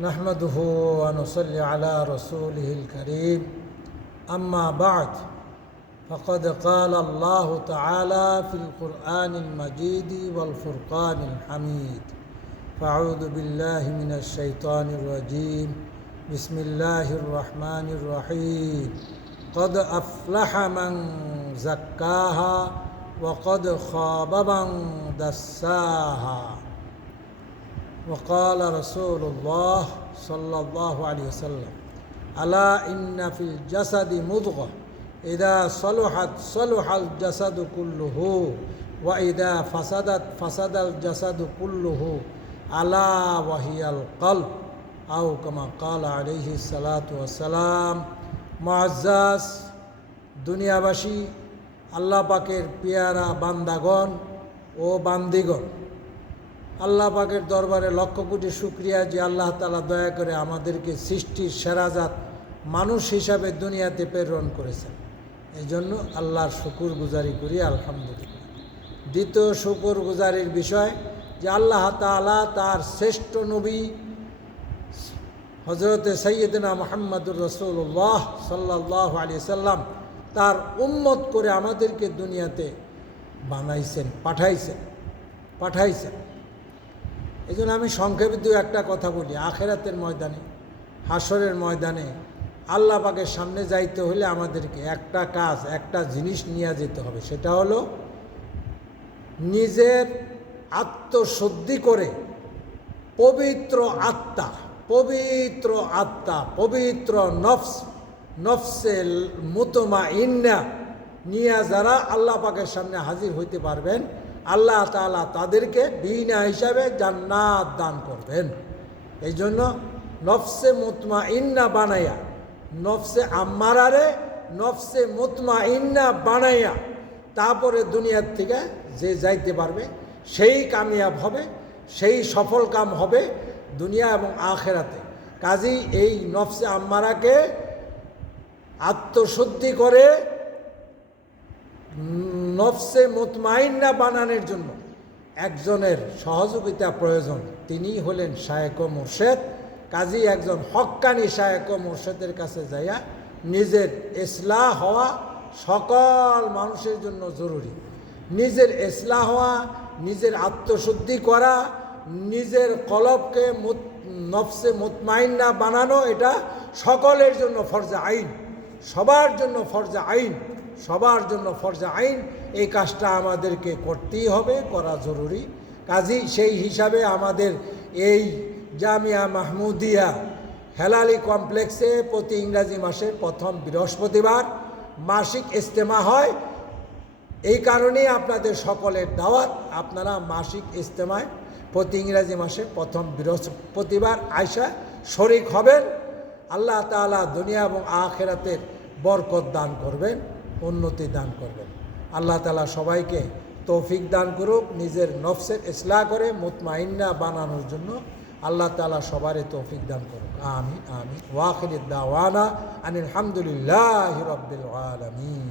نحمده ونصلي على رسوله الكريم أما بعد فقد قال الله تعالى في القرآن المجيد والفرقان الحميد فأعوذ بالله من الشيطان الرجيم بسم الله الرحمن الرحيم قد أفلح من زكاها وقد خاب من دساها وقال رسول الله صلى الله عليه وسلم ألا إن في الجسد مضغة إذا صلحت صلح الجسد كله وإذا فسدت فسد الجسد كله ألا وهي القلب أو كما قال عليه الصلاة والسلام মুআজ্জাজ দুনিয়াবাসী আল্লাহ পাকের পেয়ারা বান্দাগণ ও বান্দিগণ, আল্লাহ পাকের দরবারে লক্ষ কোটি শুকরিয়া যে আল্লাহ তাআলা দয়া করে আমাদেরকে সৃষ্টির সেরাজাত মানুষ হিসাবে দুনিয়াতে প্রেরণ করেছেন। এই জন্য আল্লাহর শুকর গুজারি করি আলহামদুলিল্লাহ। দ্বিতীয় শুকর গুজারির বিষয় যে আল্লাহ তাআলা তার শ্রেষ্ঠ নবী হযরতে সাইয়্যিদনা মুহাম্মদুর রাসূলুল্লাহ সাল্লাল্লাহু আলাইহি সাল্লাম তার উম্মত করে আমাদেরকে দুনিয়াতে বানাইছেন, পাঠাইছেন। এই জন্য আমি সংক্ষেপে দু একটা কথা বলি। আখিরাতের ময়দানে, হাসরের ময়দানে আল্লাহ পাকের সামনে যাইতে হলে আমাদেরকে একটা কাজ, একটা জিনিস নিয়ে যেতে হবে। সেটা হলো নিজের আত্মশুদ্ধি করে পবিত্র আত্মা, পবিত্র নফসে মুতমাইন্না নিয়ে যারা আল্লাহ পাকের সামনে হাজির হইতে পারবেন, আল্লাহ তাআলা তাদেরকে বিনা হিসাবে জান্নাত দান করবেন। এই জন্য নফসে মুতমাইন্না বানাইয়া, নফসে আম্মারারে নফসে মুতমাইন্না বানাইয়া তারপরে দুনিয়ার থেকে যে যাইতে পারবে সেই কামিয়াব হবে, সেই সফল কাম হবে দুনিয়া এবং আখিরাতে। কাজেই এই নফসে আম্মারাকে আত্মশুদ্ধি করে নফসে মুতমাইন্না বানানোর জন্য একজনের সহযোগিতা প্রয়োজন। তিনি হলেন শায়েখ ও মুর্শেদ। কাজী একজন হক্কানি শায়েখ ও মুর্শেদের কাছে যাইয়া নিজের ইসলাহ হওয়া সকল মানুষের জন্য জরুরি। নিজের ইসলাহ হওয়া, নিজের আত্মশুদ্ধি করা, নিজের কলবকে নফসে মুতমাইন্না বানানো, এটা সকলের জন্য ফরজে আইন, সবার জন্য ফরজে আইন। এই কাজটা আমাদেরকে করতেই হবে, করা জরুরি। কাজী সেই হিসাবে আমাদের এই জামিয়া মাহমুদিয়া হেলালি কমপ্লেক্সে প্রতি ইংরাজি মাসের প্রথম বৃহস্পতিবার মাসিক ইজতেমা হয়। এই কারণেই আপনাদের সকলের দাওয়াত, আপনারা মাসিক ইজতেমায় প্রতি ইংরাজি মাসের প্রথম বৃহস্পতিবার আয়সা শরিক হবেন। আল্লাহ তাআলা দুনিয়া এবং আখিরাতের বরকত দান করবেন, উন্নতি দান করবেন। আল্লাহ তাআলা সবাইকে তৌফিক দান করুক নিজের নফসের ইসলাহ করে মুতমাইন্না বানানোর জন্য। আল্লাহ তাআলা সবারই তৌফিক দান করুক। আমিন আমিন। ওয়া আখিরু দাওয়ানা আনিল হামদুলিল্লাহি রাব্বিল আলামিন।